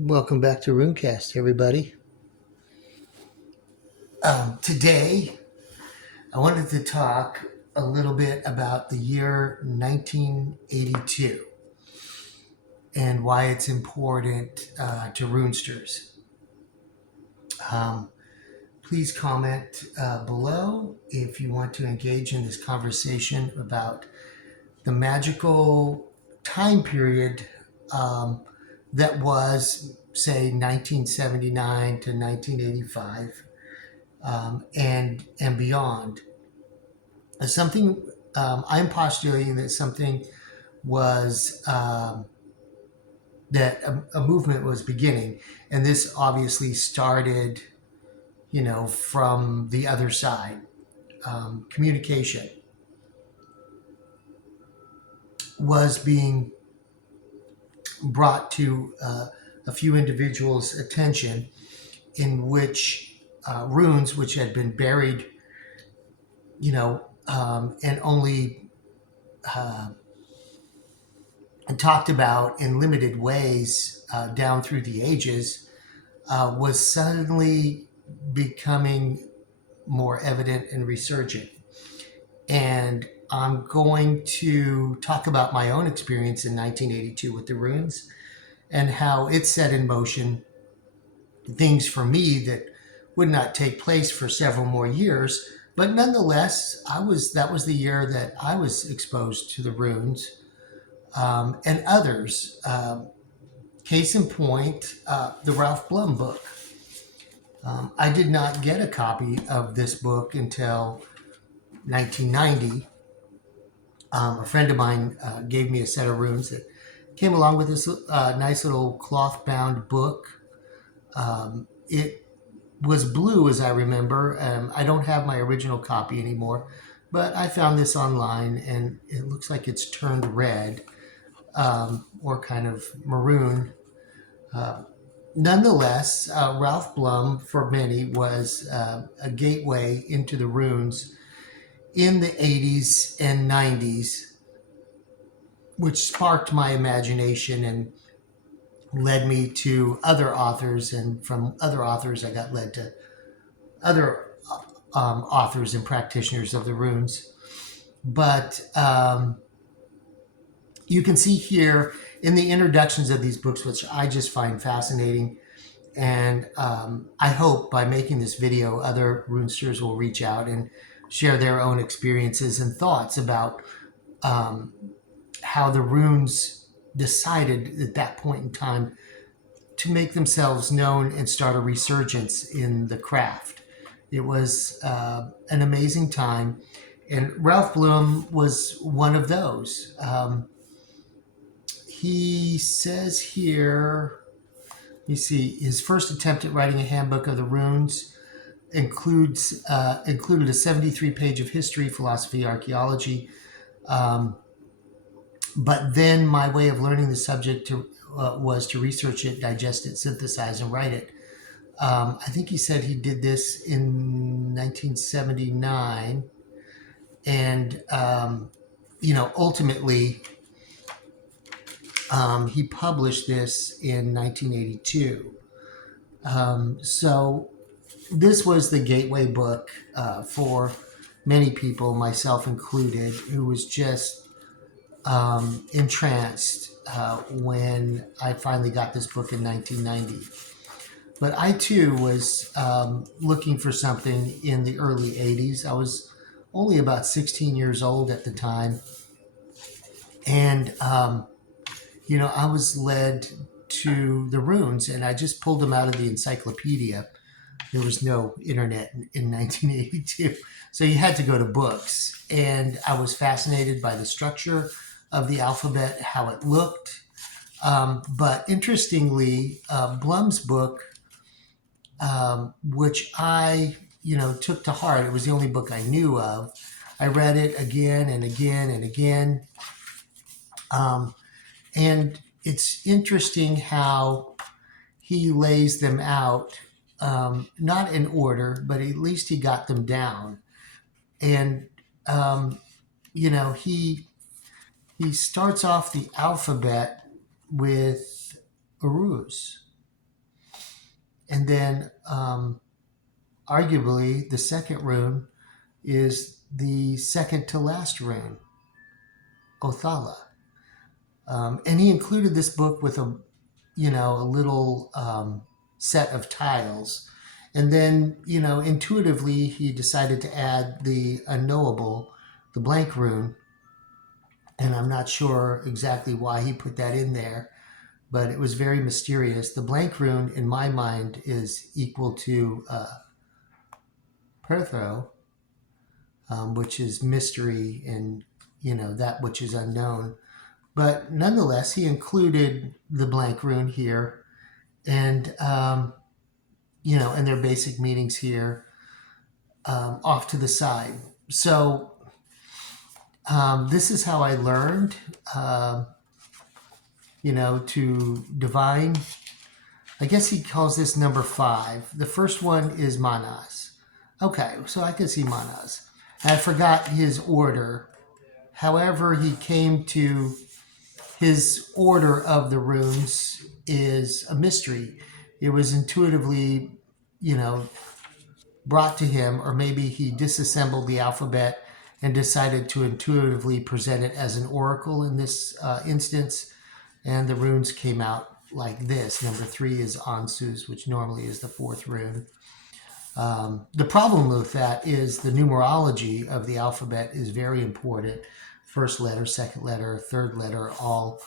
Welcome back to Runecast, everybody. Today, I wanted to talk a little bit about the year 1982 and why it's important to Runesters. Um, Please comment below if you want to engage in this conversation about the magical time period that was, say, 1979 to 1985. And beyond. Something I'm postulating that something was that a movement was beginning, and this obviously started, from the other side. Communication was being brought to a few individuals' attention, in which runes, which had been buried, and only and talked about in limited ways down through the ages, was suddenly becoming more evident and resurgent. And I'm going to talk about my own experience in 1982 with the runes and how it set in motion things for me that would not take place for several more years. But nonetheless, that was the year that I was exposed to the runes and others. Case in point, the Ralph Blum book. I did not get a copy of this book until 1990. A friend of mine gave me a set of runes that came along with this nice little cloth-bound book. It was blue, as I remember. I don't have my original copy anymore, but I found this online, and it looks like it's turned red or kind of maroon. Nonetheless, Ralph Blum, for many, was a gateway into the runes in the 80s and 90s, which sparked my imagination and led me to other authors. And from other authors, I got led to other authors and practitioners of the runes. But you can see here in the introductions of these books, which I just find fascinating. And I hope by making this video, other runesters will reach out and share their own experiences and thoughts about how the runes decided at that point in time to make themselves known and start a resurgence in the craft. It was an amazing time. And Ralph Blum was one of those. He says here, you see, his first attempt at writing a handbook of the runes included a 73-page of history, philosophy, archaeology. But then my way of learning the subject was to research it, digest it, synthesize, and write it. I think he said he did this in 1979. And, ultimately, he published this in 1982. So this was the gateway book for many people, myself included, who was just entranced when I finally got this book in 1990. But I too was looking for something in the early 80s. I was only about 16 years old at the time. And, I was led to the runes, and I just pulled them out of the encyclopedia. There was no internet in 1982, so you had to go to books. And I was fascinated by the structure of the alphabet, how it looked. But interestingly, Blum's book, which I, took to heart, it was the only book I knew of. I read it again and again and again. And it's interesting how he lays them out, not in order, but at least he got them down. And, he starts off the alphabet with a ruse. And then, arguably, the second rune is the second to last rune, Othala. And he included this book with a little set of tiles. And then, intuitively, he decided to add the unknowable, the blank rune. And I'm not sure exactly why he put that in there, but it was very mysterious. The blank rune, in my mind, is equal to Perthro, which is mystery and, that which is unknown. But nonetheless, he included the blank rune here and, and their basic meanings here off to the side. So this is how I learned, to divine. I guess he calls this number 5. The first one is manas. Okay, so I can see manas. I forgot his order. However, he came to his order of the runes is a mystery. It was intuitively, brought to him, or maybe he disassembled the alphabet and decided to intuitively present it as an oracle in this instance. And the runes came out like this. Number 3 is Ansu's, which normally is the 4th rune. The problem with that is the numerology of the alphabet is very important. First letter, second letter, third letter all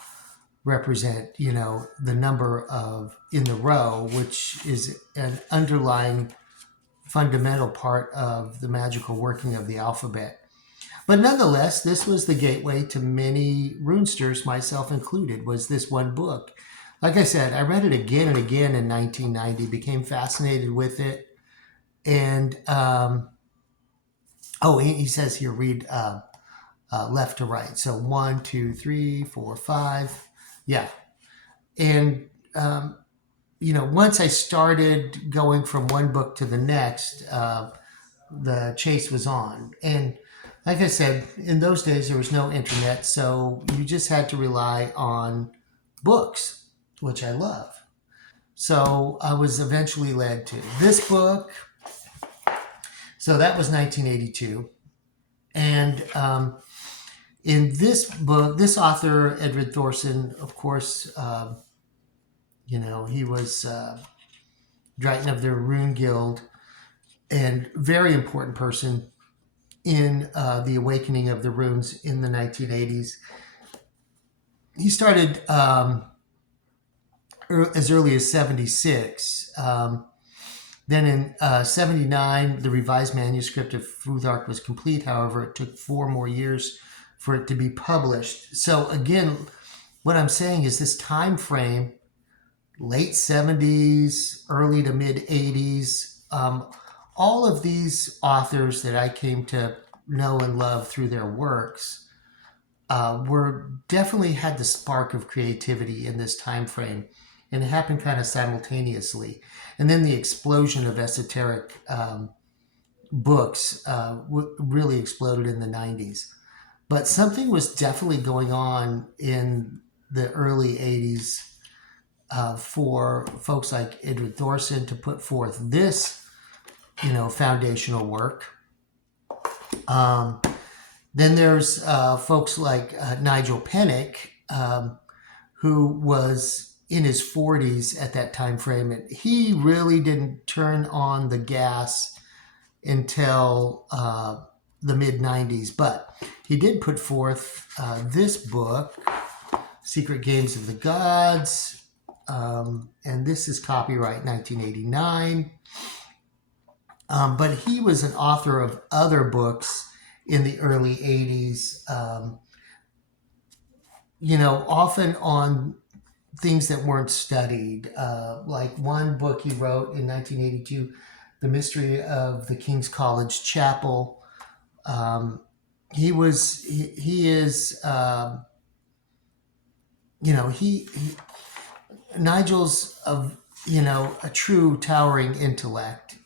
represent, the number of in the row, which is an underlying fundamental part of the magical working of the alphabet. But nonetheless, this was the gateway to many runesters, myself included, was this one book. Like I said, I read it again and again in 1990, became fascinated with it. And, he says here, read left to right. So 1, 2, 3, 4, 5. Yeah. And, once I started going from one book to the next, the chase was on. And like I said, in those days, there was no internet, so you just had to rely on books, which I love. So I was eventually led to this book. So that was 1982. And in this book, this author, Edred Thorson, of course, he was Drighton of the Rune Guild and very important person in the awakening of the runes in the 1980s. He started as early as 76. Then in 79, the revised manuscript of Futhark was complete. However, it took 4 more years for it to be published. So again, what I'm saying is this time frame, late 70s, early to mid 80s, all of these authors that I came to know and love through their works were definitely had the spark of creativity in this time frame, and it happened kind of simultaneously. And then the explosion of esoteric books really exploded in the 90s. But something was definitely going on in the early 80s for folks like Edred Thorson to put forth this foundational work. Then there's folks like Nigel Pennick, who was in his 40s at that time frame, and he really didn't turn on the gas until the mid 90s. But he did put forth this book, Secret Games of the Gods, and this is copyright 1989. But he was an author of other books in the early 80s, often on things that weren't studied. Like one book he wrote in 1982, The Mystery of the King's College Chapel. Nigel's a true towering intellect.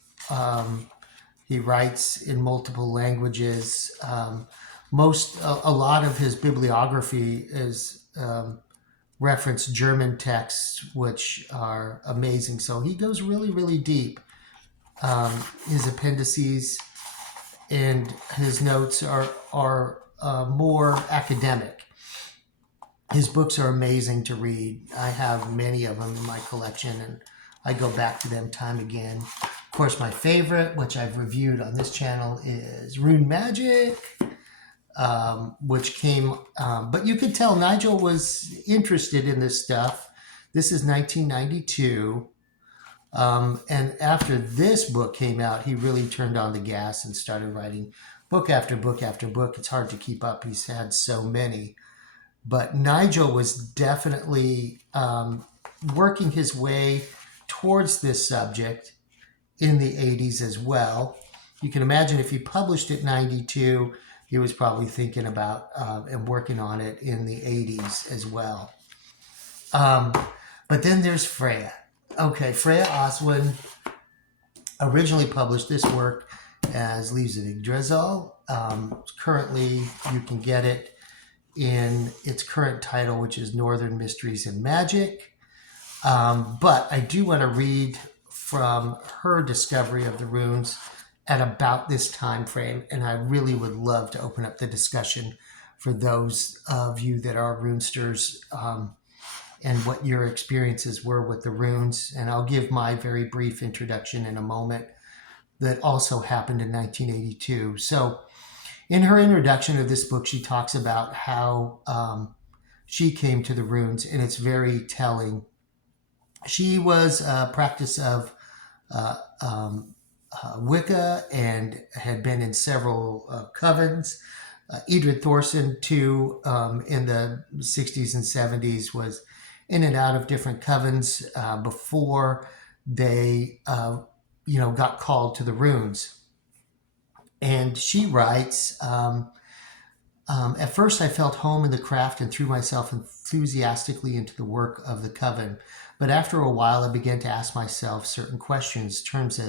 He writes in multiple languages. A lot of his bibliography is reference German texts, which are amazing. So he goes really, really deep. His appendices and his notes are more academic. His books are amazing to read. I have many of them in my collection, and I go back to them time again. Of course, my favorite, which I've reviewed on this channel, is Rune Magic, which came, but you could tell Nigel was interested in this stuff. This is 1992. And after this book came out, he really turned on the gas and started writing book after book after book. It's hard to keep up. He's had so many. But Nigel was definitely working his way towards this subject in the 80s as well. You can imagine if he published it in 92, he was probably thinking about and working on it in the 80s as well. But then there's Freya. Okay, Freya Oswin originally published this work as Leaves of Yggdrasil. Currently, you can get it in its current title, which is Northern Mysteries and Magic. But I do want to read from her discovery of the runes at about this time frame, and I really would love to open up the discussion for those of you that are runesters, and what your experiences were with the runes. And I'll give my very brief introduction in a moment that also happened in 1982. So in her introduction of this book, she talks about how she came to the runes, and it's very telling. She was a practice of Wicca and had been in several covens. Edred Thorson, too, in the 60s and 70s, was in and out of different covens before they, got called to the runes. And she writes, at first I felt home in the craft and threw myself enthusiastically into the work of the coven. But after a while, I began to ask myself certain questions. Terms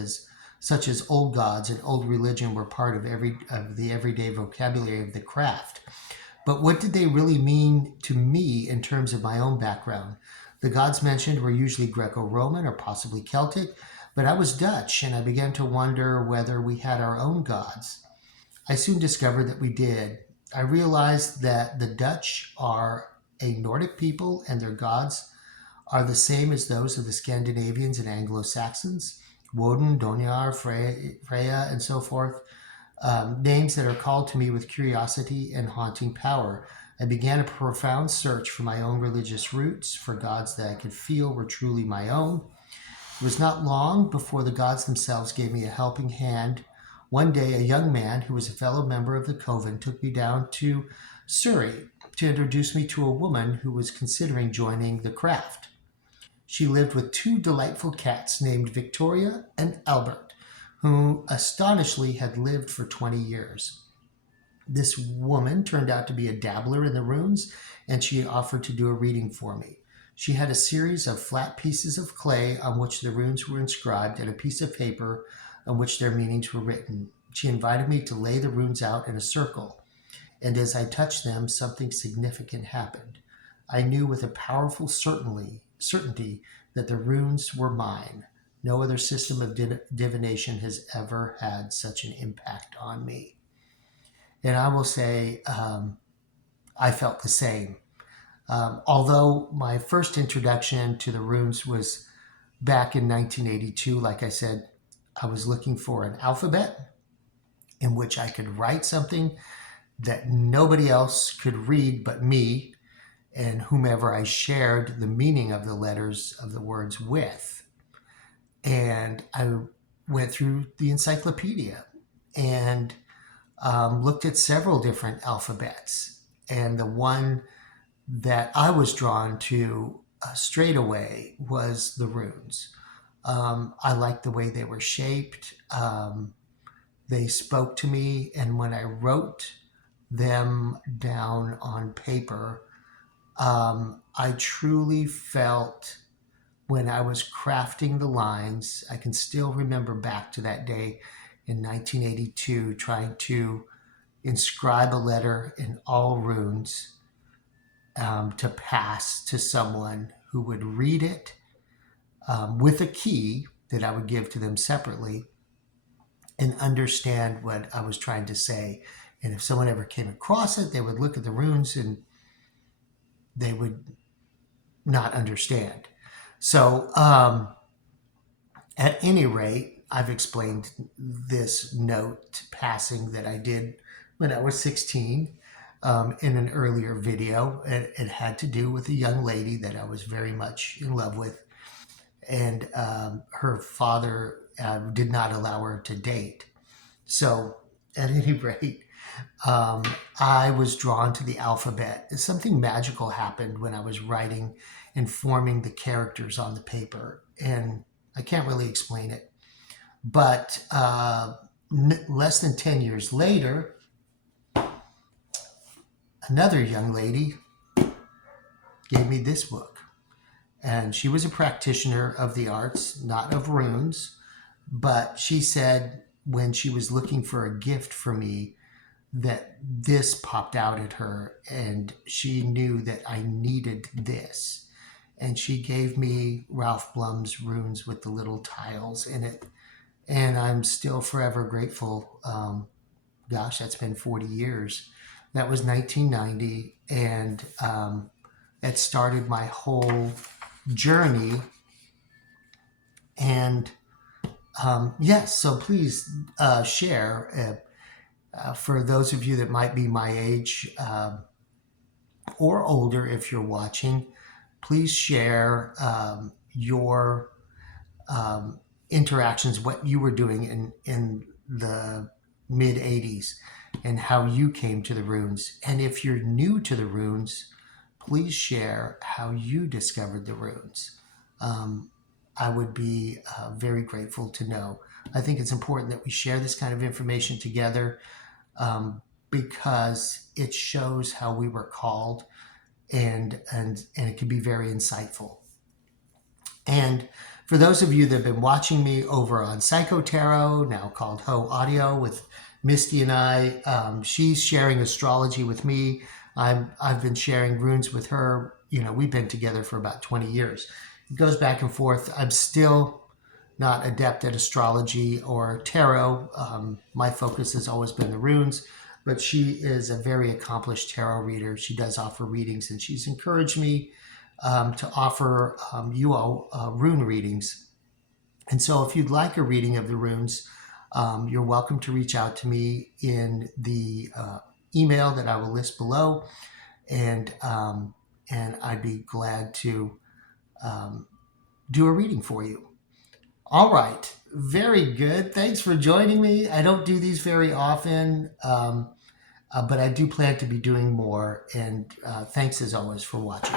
such as old gods and old religion were part of the everyday vocabulary of the craft. But what did they really mean to me in terms of my own background? The gods mentioned were usually Greco-Roman or possibly Celtic, but I was Dutch, and I began to wonder whether we had our own gods. I soon discovered that we did. I realized that the Dutch are a Nordic people, and their gods are the same as those of the Scandinavians and Anglo-Saxons, Woden, Donjar, Freya, and so forth. Names that are called to me with curiosity and haunting power. I began a profound search for my own religious roots, for gods that I could feel were truly my own. It was not long before the gods themselves gave me a helping hand. One day, a young man who was a fellow member of the coven took me down to Surrey to introduce me to a woman who was considering joining the craft. She lived with two delightful cats named Victoria and Albert, who astonishingly had lived for 20 years. This woman turned out to be a dabbler in the runes, and she offered to do a reading for me. She had a series of flat pieces of clay on which the runes were inscribed and a piece of paper on which their meanings were written. She invited me to lay the runes out in a circle, and as I touched them, something significant happened. I knew with a powerful certainty that the runes were mine. No other system of divination has ever had such an impact on me. And I will say, I felt the same. Although my first introduction to the runes was back in 1982, like I said, I was looking for an alphabet in which I could write something that nobody else could read but me and whomever I shared the meaning of the letters of the words with. And I went through the encyclopedia and looked at several different alphabets. And the one that I was drawn to straight away was the runes. I liked the way they were shaped. They spoke to me, and when I wrote them down on paper, I truly felt when I was crafting the lines, I can still remember back to that day in 1982, trying to inscribe a letter in all runes. to pass to someone who would read it with a key that I would give to them separately and understand what I was trying to say. And if someone ever came across it, they would look at the runes and they would not understand. So, at any rate, I've explained this note passing that I did when I was 16 in an earlier video. It had to do with a young lady that I was very much in love with. And her father did not allow her to date. So, at any rate, I was drawn to the alphabet. Something magical happened when I was writing and forming the characters on the paper. And I can't really explain it. But less than 10 years later, another young lady gave me this book. And she was a practitioner of the arts, not of runes. But she said when she was looking for a gift for me, that this popped out at her and she knew that I needed this. And she gave me Ralph Blum's runes with the little tiles in it. And I'm still forever grateful. Gosh, that's been 40 years. That was 1990. And it started my whole journey. And yes, so please share. For those of you that might be my age or older, if you're watching, please share your interactions, what you were doing in the mid-80s and how you came to the runes. And if you're new to the runes, please share how you discovered the runes. I would be very grateful to know. I think it's important that we share this kind of information together because it shows how we were called and it can be very insightful. And for those of you that have been watching me over on Psycho Tarot, now called Ho Audio with Misty and I, she's sharing astrology with me. I've been sharing runes with her. You know, we've been together for about 20 years. It goes back and forth. I'm still not adept at astrology or tarot. My focus has always been the runes, but she is a very accomplished tarot reader. She does offer readings, and she's encouraged me to offer you all rune readings. And so if you'd like a reading of the runes, you're welcome to reach out to me in the email that I will list below, and I'd be glad to do a reading for you. All right, very good. Thanks for joining me. I don't do these very often, but I do plan to be doing more. And thanks as always for watching.